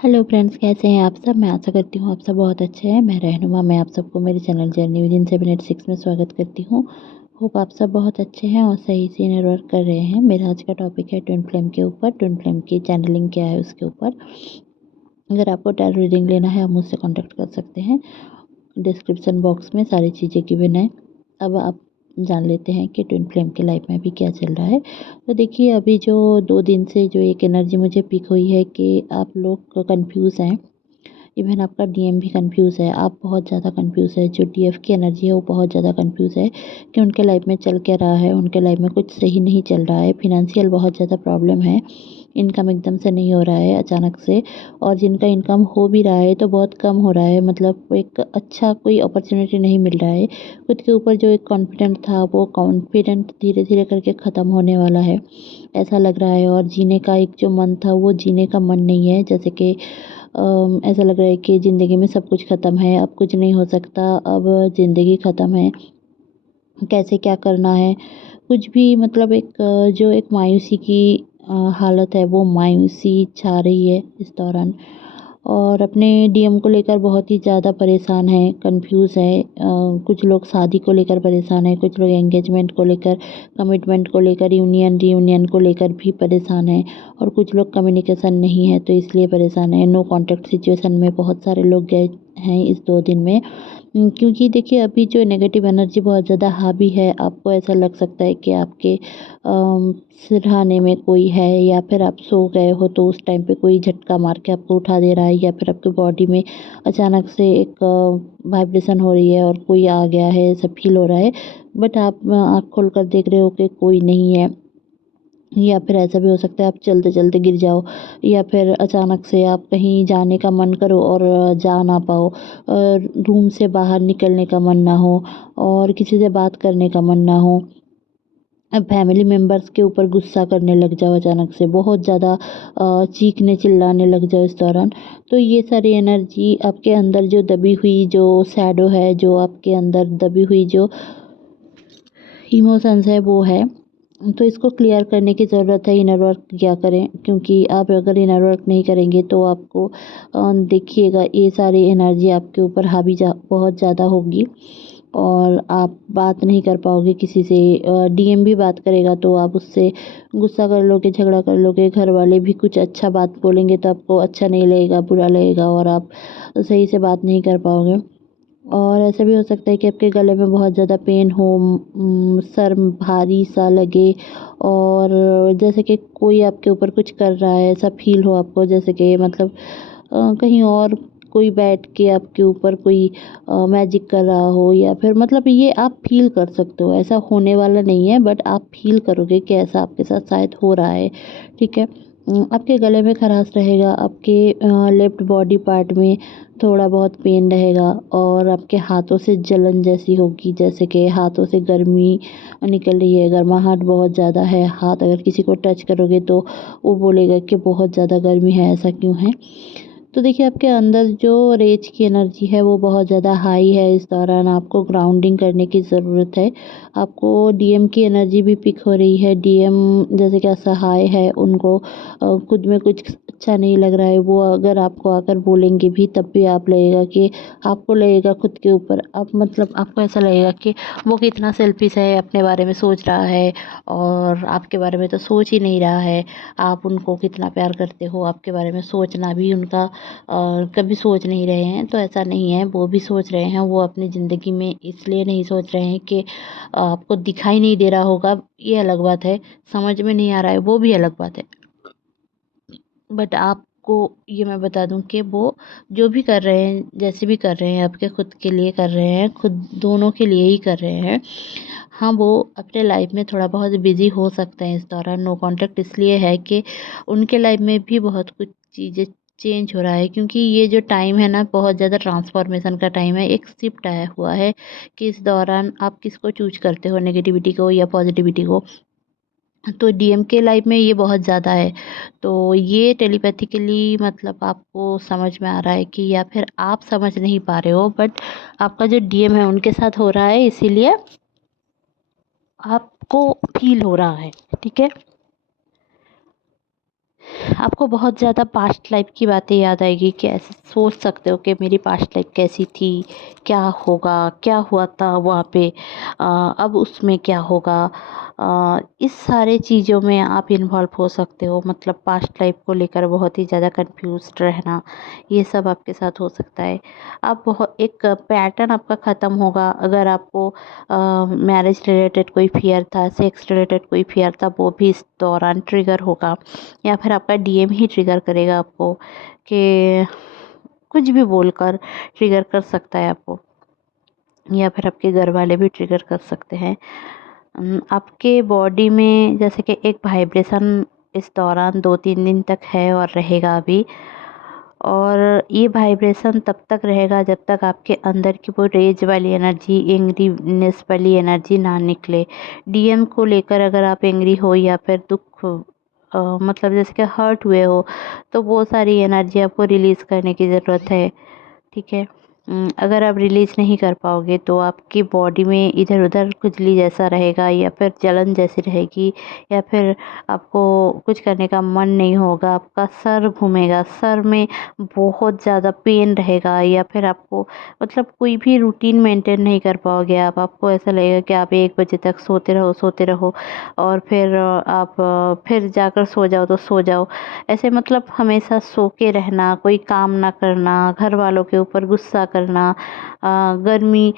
Hello friends, कैसे हैं आप सब। मैं आशा करती हूँ आप सब बहुत अच्छे हैं। मैं रहनुमा, मैं आप सबको मेरे चैनल जर्नी विद इन 786 में स्वागत करती हूँ। होप आप सब बहुत अच्छे हैं और सही से इनर वर्क कर रहे हैं। मेरा आज का टॉपिक है ट्विन फ्लेम के ऊपर। ट्विन फ्लेम की चैनलिंग क्या है उसके ऊपर। अगर आपको टैरो रीडिंग लेना है आप मुझसे कॉन्टैक्ट कर सकते हैं। डिस्क्रिप्शन बॉक्स में सारी चीज़ें गिवन है। अब आप जान लेते हैं कि ट्विन फ्लेम की लाइफ में अभी क्या चल रहा है। तो देखिए, अभी जो 2 दिन से जो एक एनर्जी मुझे पिक हुई है कि आप लोग कंफ्यूज हैं। इवन आपका डीएम भी कंफ्यूज है। आप बहुत ज़्यादा कंफ्यूज है। जो टीएफ की एनर्जी है वो बहुत ज़्यादा कंफ्यूज है कि उनके लाइफ में चल क्या रहा है। उनके लाइफ में कुछ सही नहीं चल रहा है। फिनेंशियल बहुत ज़्यादा प्रॉब्लम है। इनकम एकदम से नहीं हो रहा है, अचानक से। और जिनका इनकम हो भी रहा है तो बहुत कम हो रहा है। मतलब एक अच्छा कोई अपॉर्चुनिटी नहीं मिल रहा है। खुद के ऊपर जो एक कॉन्फिडेंट था वो कॉन्फिडेंट धीरे धीरे करके ख़त्म होने वाला है, ऐसा लग रहा है। और जीने का एक जो मन था वो जीने का मन नहीं है। जैसे कि ऐसा लग रहा है कि ज़िंदगी में सब कुछ ख़त्म है, अब कुछ नहीं हो सकता, अब ज़िंदगी ख़त्म है, कैसे क्या करना है कुछ भी। मतलब एक जो एक मायूसी की हालत है वो मायूसी छा रही है इस दौरान। और अपने डीएम को लेकर बहुत ही ज़्यादा परेशान है, कंफ्यूज है। कुछ लोग शादी को लेकर परेशान है, कुछ लोग एंगेजमेंट को लेकर, कमिटमेंट को लेकर, यूनियन रीयूनियन को लेकर भी परेशान है। और कुछ लोग कम्युनिकेशन नहीं है तो इसलिए परेशान है। नो कांटेक्ट सिचुएशन में बहुत सारे लोग गए हैं इस 2 दिन में। क्योंकि देखिए, अभी जो नेगेटिव एनर्जी बहुत ज़्यादा हावी है, आपको ऐसा लग सकता है कि आपके सिरहाने में कोई है, या फिर आप सो गए हो तो उस टाइम पे कोई झटका मार के आपको उठा दे रहा है, या फिर आपके बॉडी में अचानक से एक वाइब्रेशन हो रही है और कोई आ गया है, ऐसा फील हो रहा है। बट आप आँख खोल कर देख रहे हो कि कोई नहीं है। या फिर ऐसा भी हो सकता है आप चलते चलते गिर जाओ, या फिर अचानक से आप कहीं जाने का मन करो और जा ना पाओ, रूम से बाहर निकलने का मन ना हो, और किसी से बात करने का मन ना हो। अब फैमिली मेम्बर्स के ऊपर गुस्सा करने लग जाओ, अचानक से बहुत ज़्यादा चीखने चिल्लाने लग जाओ इस दौरान। तो ये सारी एनर्जी आपके अंदर जो दबी हुई जो शैडो है, जो आपके अंदर दबी हुई जो इमोशंस है वो है। तो इसको क्लियर करने की ज़रूरत है। इनर वर्क क्या करें, क्योंकि आप अगर इनर वर्क नहीं करेंगे तो आपको देखिएगा ये सारी एनर्जी आपके ऊपर हावी बहुत ज़्यादा होगी। और आप बात नहीं कर पाओगे किसी से। डीएम भी बात करेगा तो आप उससे गुस्सा कर लोगे, झगड़ा कर लोगे। घर वाले भी कुछ अच्छा बात बोलेंगे तो आपको अच्छा नहीं लगेगा, बुरा लगेगा, और आप सही से बात नहीं कर पाओगे। और ऐसा भी हो सकता है कि आपके गले में बहुत ज़्यादा पेन हो, सर भारी सा लगे, और जैसे कि कोई आपके ऊपर कुछ कर रहा है ऐसा फील हो आपको। जैसे कि मतलब कहीं और कोई बैठ के आपके ऊपर कोई मैजिक कर रहा हो, या फिर मतलब ये आप फील कर सकते हो। ऐसा होने वाला नहीं है बट आप फील करोगे कि ऐसा आपके साथ शायद हो रहा है। ठीक है। आपके गले में खराश रहेगा, आपके लेफ्ट बॉडी पार्ट में थोड़ा बहुत पेन रहेगा, और आपके हाथों से जलन जैसी होगी, जैसे कि हाथों से गर्मी निकल रही है, गर्माहट बहुत ज़्यादा है। हाथ अगर किसी को टच करोगे तो वो बोलेगा कि बहुत ज़्यादा गर्मी है, ऐसा क्यों है। तो देखिए, आपके अंदर जो रेज की एनर्जी है वो बहुत ज़्यादा हाई है। इस दौरान आपको ग्राउंडिंग करने की ज़रूरत है। आपको डीएम की एनर्जी भी पिक हो रही है। डीएम जैसे कि असहाय है, उनको खुद में कुछ अच्छा नहीं लग रहा है। वो अगर आपको आकर बोलेंगे भी तब भी आप लगेगा कि आपको लगेगा खुद के ऊपर, आप मतलब आपको ऐसा लगेगा कि वो कितना सेल्फिश है, अपने बारे में सोच रहा है और आपके बारे में तो सोच ही नहीं रहा है। आप उनको कितना प्यार करते हो, आपके बारे में सोचना भी उनका कभी सोच नहीं रहे हैं। तो ऐसा नहीं है, वो भी सोच रहे हैं। वो अपनी ज़िंदगी में इसलिए नहीं सोच रहे हैं कि आपको दिखाई नहीं दे रहा होगा, ये अलग बात है। समझ में नहीं आ रहा है, वो भी अलग बात है। बट आपको ये मैं बता दूं कि वो जो भी कर रहे हैं, जैसे भी कर रहे हैं, आपके खुद के लिए कर रहे हैं, खुद दोनों के लिए ही कर रहे हैं। हाँ, वो अपने लाइफ में थोड़ा बहुत बिजी हो सकते हैं इस दौरान। नो कांटेक्ट इसलिए है कि उनके लाइफ में भी बहुत कुछ चीज़ें चेंज हो रहा है, क्योंकि ये जो टाइम है ना, बहुत ज़्यादा ट्रांसफॉर्मेशन का टाइम है। एक शिफ्ट आया हुआ है कि इस दौरान आप किसको चूज करते हो, नेगेटिविटी को या पॉजिटिविटी को। तो डीएम के लाइफ में ये बहुत ज़्यादा है। तो ये टेलीपैथिकली मतलब आपको समझ में आ रहा है कि, या फिर आप समझ नहीं पा रहे हो, बट आपका जो डीएम है उनके साथ हो रहा है, इसीलिए आपको फील हो रहा है। ठीक है। आपको बहुत ज़्यादा पास्ट लाइफ की बातें याद आएगी कि ऐसे सोच सकते हो कि मेरी पास्ट लाइफ कैसी थी, क्या होगा, क्या हुआ था वहाँ पे, अब उसमें क्या होगा। इस सारे चीज़ों में आप इन्वॉल्व हो सकते हो, मतलब पास्ट लाइफ को लेकर बहुत ही ज़्यादा कंफ्यूज्ड रहना, ये सब आपके साथ हो सकता है। आप बहुत एक पैटर्न आपका ख़त्म होगा। अगर आपको मैरिज रिलेटेड कोई फ़ियर था, सेक्स रिलेटेड कोई फ़ियर था, वो भी इस दौरान ट्रिगर होगा। या फिर आपका डीएम ही ट्रिगर करेगा आपको कि कुछ भी बोलकर ट्रिगर कर सकता है आपको, या फिर आपके घर वाले भी ट्रिगर कर सकते हैं। आपके बॉडी में जैसे कि एक वाइब्रेशन इस दौरान 2-3 दिन तक है और रहेगा अभी। और ये वाइब्रेशन तब तक रहेगा जब तक आपके अंदर की वो रेज वाली एनर्जी, एंग्रीनेस वाली एनर्जी ना निकले। डीएम को लेकर अगर आप एंग्री हो या फिर दुख मतलब जैसे कि हर्ट हुए हो, तो वो सारी एनर्जी आपको रिलीज़ करने की ज़रूरत है। ठीक है। अगर आप रिलीज़ नहीं कर पाओगे तो आपकी बॉडी में इधर-उधर खुजली जैसा रहेगा, या फिर जलन जैसी रहेगी, या फिर आपको कुछ करने का मन नहीं होगा, आपका सर घूमेगा, सर में बहुत ज़्यादा पेन रहेगा, या फिर आपको मतलब कोई भी रूटीन मेंटेन नहीं कर पाओगे आप। आपको ऐसा लगेगा कि आप 1 बजे तक सोते रहो और फिर आप फिर जाकर सो जाओ तो सो जाओ। ऐसे मतलब हमेशा सो के रहना, कोई काम ना करना, घर वालों के ऊपर गुस्सा करना, गर्मी,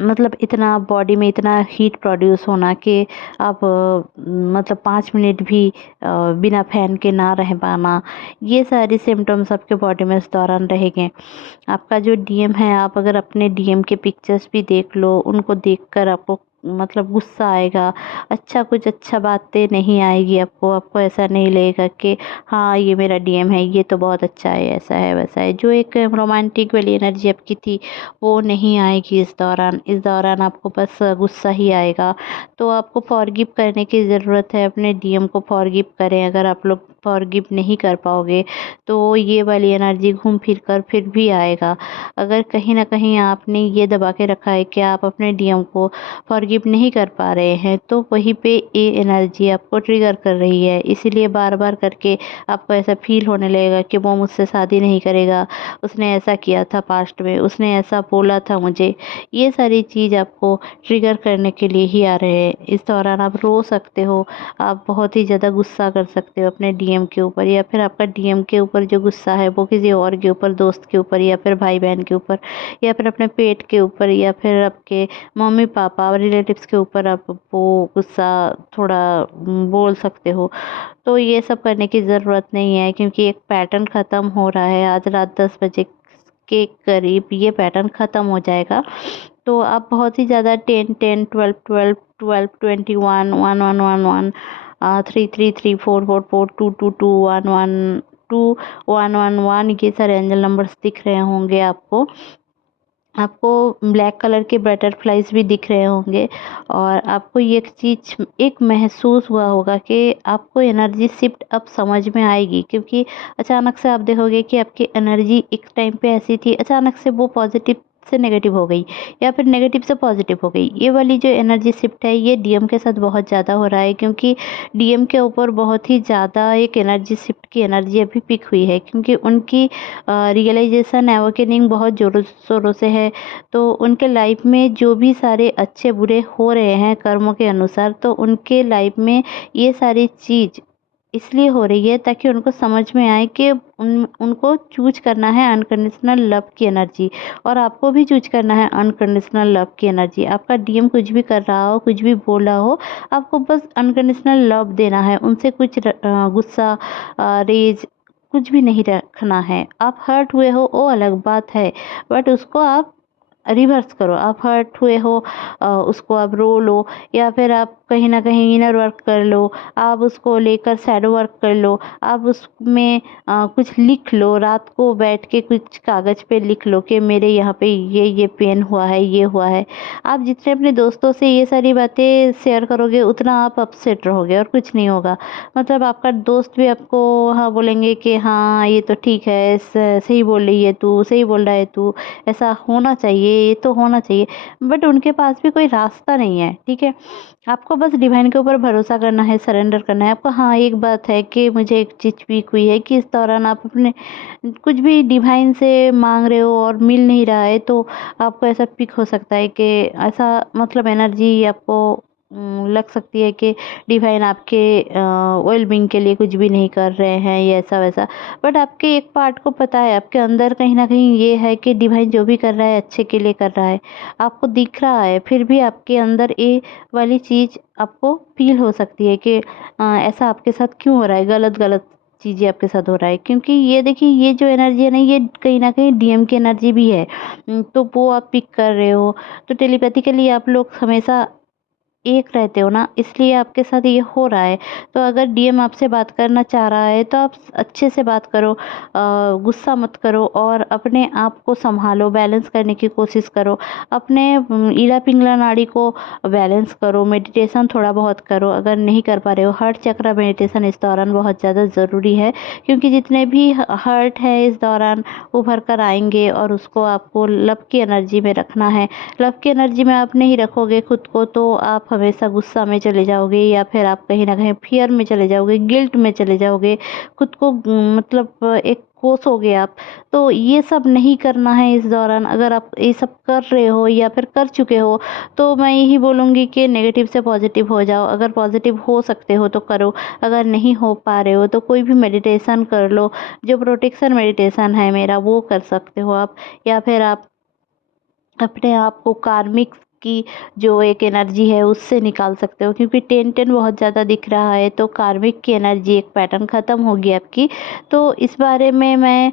मतलब इतना बॉडी में इतना हीट प्रोड्यूस होना कि आप मतलब 5 मिनट भी बिना फैन के ना रह पाना। ये सारी सिम्टम्स आपके बॉडी में इस दौरान रहेंगे। आपका जो डीएम है, आप अगर अपने डीएम के पिक्चर्स भी देख लो, उनको देखकर आपको मतलब गुस्सा आएगा। कुछ अच्छा बातें नहीं आएगी आपको। आपको ऐसा नहीं लगेगा कि हाँ, ये मेरा डीएम है, ये तो बहुत अच्छा है, ऐसा है, वैसा है। जो एक रोमांटिक वाली एनर्जी आपकी थी, वो नहीं आएगी इस दौरान। इस दौरान आपको बस गुस्सा ही आएगा। तो आपको फॉरगिव करने की ज़रूरत है, अपने डीएम को फॉरगिव करें। अगर आप लोग फॉरगिव नहीं कर पाओगे, तो ये वाली एनर्जी घूम फिर कर फिर भी आएगा। अगर कहीं न कहीं आपने ये दबा के रखा है कि आप अपने डीएम को फॉरगिव नहीं कर पा रहे हैं, तो वहीं पे ये एनर्जी आपको ट्रिगर कर रही है। इसीलिए बार-बार करके आपको ऐसा फ़ील होने लगेगा कि वो मुझसे शादी नहीं करेगा, उसने ऐसा किया था पास्ट में, उसने ऐसा बोला था मुझे। ये सारी चीज़ आपको ट्रिगर करने के लिए ही आ रहे हैं। इस दौरान आप रो सकते हो, आप बहुत ही ज़्यादा गुस्सा कर सकते हो अपने डीएम के ऊपर, या फिर आपका डीएम के ऊपर जो गुस्सा है वो किसी और के ऊपर, दोस्त के ऊपर, या फिर भाई-बहन के ऊपर, या फिर अपने पेट के ऊपर, या फिर आपके मम्मी-पापा और रिलेटिव्स के ऊपर आप वो गुस्सा थोड़ा बोल सकते हो। तो ये सब करने की ज़रूरत नहीं है, क्योंकि एक पैटर्न ख़त्म हो रहा है। आज रात 10 बजे के करीब ये पैटर्न ख़त्म हो जाएगा। तो आप बहुत ही ज़्यादा 10-10, 12-12, 12-21, 11-11, 3-3-3, 4-4-4, 2-2-2, 1-1-2, 1-1-1, ये सारे एंजल नंबर्स दिख रहे होंगे आपको। आपको ब्लैक कलर के बटरफ्लाइज़ भी दिख रहे होंगे, और आपको ये एक चीज़ एक महसूस हुआ होगा कि आपको एनर्जी शिफ्ट अब समझ में आएगी, क्योंकि अचानक से आप देखोगे कि आपकी एनर्जी एक टाइम पे ऐसी थी, अचानक से वो पॉजिटिव से नेगेटिव हो गई, या फिर नेगेटिव से पॉजिटिव हो गई। ये वाली जो एनर्जी शिफ्ट है, ये डीएम के साथ बहुत ज़्यादा हो रहा है, क्योंकि डीएम के ऊपर बहुत ही ज़्यादा एक एनर्जी शिफ्ट की एनर्जी अभी पिक हुई है, क्योंकि उनकी रियलाइजेशन अवेकनिंग बहुत ज़ोरों शोरों से है। तो उनके लाइफ में जो भी सारे अच्छे बुरे हो रहे हैं कर्मों के अनुसार, तो उनके लाइफ में ये सारी चीज़ इसलिए हो रही है ताकि उनको समझ में आए कि उनको चूज करना है अनकंडीशनल लव की एनर्जी, और आपको भी चूज करना है अनकंडीशनल लव की एनर्जी। आपका डीएम कुछ भी कर रहा हो, कुछ भी बोल रहा हो, आपको बस अनकंडीशनल लव देना है। उनसे कुछ गुस्सा, रेज कुछ भी नहीं रखना है। आप हर्ट हुए हो वो अलग बात है, बट उसको आप रिवर्स करो। आप हर्ट हुए हो, उसको आप रो लो, या फिर आप कहीं न कहीं इनर वर्क कर लो, आप उसको लेकर शैडो वर्क कर लो, आप उसमें कुछ लिख लो, रात को बैठ के कुछ कागज़ पे लिख लो कि मेरे यहाँ पे ये पेन हुआ है, ये हुआ है। आप जितने अपने दोस्तों से ये सारी बातें शेयर करोगे, उतना आप अपसेट रहोगे और कुछ नहीं होगा। मतलब आपका दोस्त भी आपको हाँ बोलेंगे कि हाँ, ये तो ठीक है, सही बोल रही है तू, सही बोल रहा है तू, ऐसा होना चाहिए, ये तो होना चाहिए, बट उनके पास भी कोई रास्ता नहीं है, ठीक है? आपको बस डिवाइन के ऊपर भरोसा करना है, सरेंडर करना है आपको। हाँ, एक बात है कि मुझे एक चीज़ वीक हुई है कि इस दौरान आप अपने कुछ भी डिवाइन से मांग रहे हो और मिल नहीं रहा है, तो आपको ऐसा पिक हो सकता है कि ऐसा मतलब एनर्जी आपको लग सकती है कि डिवाइन आपके वेल बीइंग के लिए कुछ भी नहीं कर रहे हैं, ये ऐसा वैसा। बट आपके एक पार्ट को पता है, आपके अंदर कहीं ना कहीं ये है कि डिवाइन जो भी कर रहा है अच्छे के लिए कर रहा है, आपको दिख रहा है। फिर भी आपके अंदर ये वाली चीज़ आपको फील हो सकती है कि ऐसा आपके साथ क्यों हो रहा है, गलत गलत चीज़ें आपके साथ हो रहा है। क्योंकि ये देखिए, ये जो एनर्जी है ना, ये कहीं ना कहीं डीएम की एनर्जी भी है। तो वो आप पिक कर रहे हो। तो टेलीपैथिकली आप लोग हमेशा एक रहते हो ना, इसलिए आपके साथ ये हो रहा है। तो अगर डीएम आपसे बात करना चाह रहा है तो आप अच्छे से बात करो, गुस्सा मत करो और अपने आप को संभालो, बैलेंस करने की कोशिश करो। अपने ईड़ा पिंगला नाड़ी को बैलेंस करो, मेडिटेशन थोड़ा बहुत करो। अगर नहीं कर पा रहे हो, हार्ट चक्र मेडिटेशन इस दौरान बहुत ज़्यादा ज़रूरी है, क्योंकि जितने भी हर्ट है इस दौरान उभर कर आएंगे और उसको आपको लव की एनर्जी में रखना है। लव की एनर्जी में आप नहीं रखोगे खुद को, तो आप हमेशा गुस्सा में चले जाओगे, या फिर आप कहीं ना कहीं फियर में चले जाओगे, गिल्ट में चले जाओगे, खुद को मतलब एक कोसोगे आप। तो ये सब नहीं करना है इस दौरान। अगर आप ये सब कर रहे हो या फिर कर चुके हो, तो मैं यही बोलूँगी कि नेगेटिव से पॉजिटिव हो जाओ। अगर पॉजिटिव हो सकते हो तो करो, अगर नहीं हो पा रहे हो तो कोई भी मेडिटेशन कर लो। जो प्रोटेक्शन मेडिटेशन है मेरा, वो कर सकते हो आप। या फिर आप अपने आप को कार्मिक की जो एक एनर्जी है उससे निकाल सकते हो, क्योंकि 10-10 बहुत ज़्यादा दिख रहा है। तो कार्मिक की एनर्जी एक पैटर्न ख़त्म होगी आपकी। तो इस बारे में मैं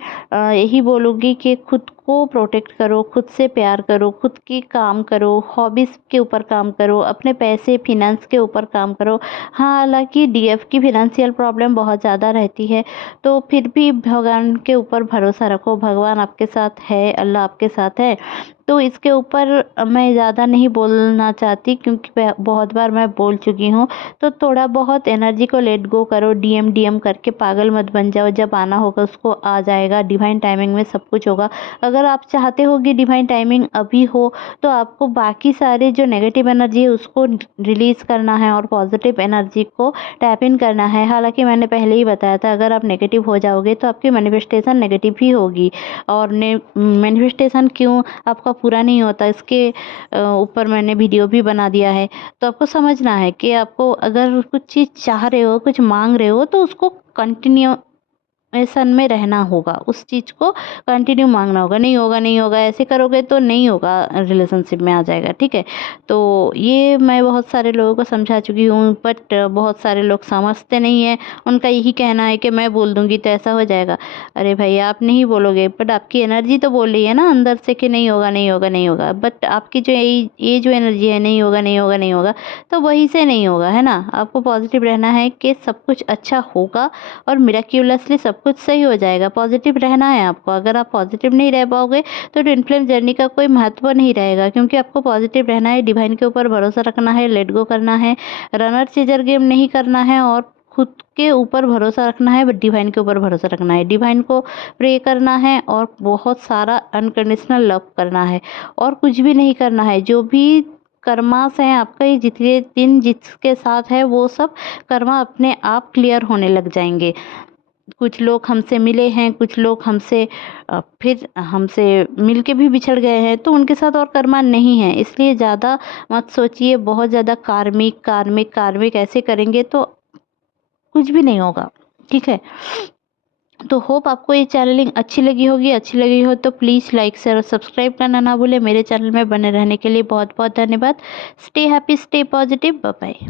यही बोलूँगी कि खुद को प्रोटेक्ट करो, खुद से प्यार करो, खुद की काम करो, हॉबीज़ के ऊपर काम करो, अपने पैसे फिनेंस के ऊपर काम करो। हाँ, हालांकि डीएफ की फिनेंशियल प्रॉब्लम बहुत ज़्यादा रहती है, तो फिर भी भगवान के ऊपर भरोसा रखो। भगवान आपके साथ है, अल्लाह आपके साथ है। तो इसके ऊपर मैं ज़्यादा नहीं बोलना चाहती, क्योंकि बहुत बार मैं बोल चुकी हूँ। तो थोड़ा बहुत एनर्जी को लेट गो करो, डीएम डीएम करके पागल मत बन जाओ। जब आना होगा उसको आ जाएगा, डिवाइन टाइमिंग में सब कुछ होगा। अगर आप चाहते हो कि डिवाइन टाइमिंग अभी हो, तो आपको बाकी सारे जो नेगेटिव एनर्जी है उसको रिलीज़ करना है और पॉजिटिव एनर्जी को टैप इन करना है। हालांकि मैंने पहले ही बताया था, अगर आप नेगेटिव हो जाओगे तो आपकी मैनिफेस्टेशन नेगेटिव ही होगी। और मैनिफेस्टेशन क्यों आपका पूरा नहीं होता, इसके ऊपर मैंने वीडियो भी बना दिया है। तो आपको समझना है कि आपको अगर कुछ चीज़ चाह रहे हो, कुछ मांग रहे हो, तो उसको कंटिन्यू ऐसा में रहना होगा, उस चीज़ को कंटिन्यू मांगना होगा। नहीं होगा, नहीं होगा, ऐसे करोगे तो नहीं होगा, रिलेशनशिप में आ जाएगा। ठीक है, तो ये मैं बहुत सारे लोगों को समझा चुकी हूँ, बट बहुत सारे लोग समझते नहीं हैं। उनका यही कहना है कि मैं बोल दूंगी तो ऐसा हो जाएगा। अरे भाई, आप नहीं बोलोगे, बट आपकी एनर्जी तो बोल रही है ना अंदर से कि नहीं होगा, नहीं होगा, नहीं होगा। बट आपकी जो ये जो एनर्जी है, नहीं होगा, नहीं होगा, नहीं होगा, तो वहीं से नहीं होगा, है ना। आपको पॉजिटिव रहना है कि सब कुछ अच्छा होगा और मिराक्यूलसली सब कुछ सही हो जाएगा। पॉजिटिव रहना है आपको। अगर आप पॉजिटिव नहीं रह पाओगे तो ट्विन फ्लेम जर्नी का कोई महत्व नहीं रहेगा, क्योंकि आपको पॉजिटिव रहना है, डिवाइन के ऊपर भरोसा रखना है, लेट गो करना है, रनर चेजर गेम नहीं करना है, और खुद के ऊपर भरोसा रखना है, डिवाइन के ऊपर भरोसा रखना है, डिवाइन को प्रे करना है, और बहुत सारा अनकंडीशनल लव करना है, और कुछ भी नहीं करना है। जो भी कर्मास हैं आपका, ये जितने दिन जिसके साथ है, वो सब कर्मा अपने आप क्लियर होने लग जाएंगे। कुछ लोग हमसे मिले हैं, कुछ लोग हमसे फिर हमसे मिलके भी बिछड़ गए हैं, तो उनके साथ और कर्मा नहीं है। इसलिए ज़्यादा मत सोचिए। बहुत ज़्यादा कार्मिक कार्मिक कार्मिक ऐसे करेंगे तो कुछ भी नहीं होगा। ठीक है, तो होप आपको ये चैनलिंग अच्छी लगी होगी। अच्छी लगी हो तो प्लीज़ लाइक शेयर और सब्सक्राइब करना ना भूलें। मेरे चैनल में बने रहने के लिए बहुत बहुत धन्यवाद। Stay happy, stay positive, bye bye.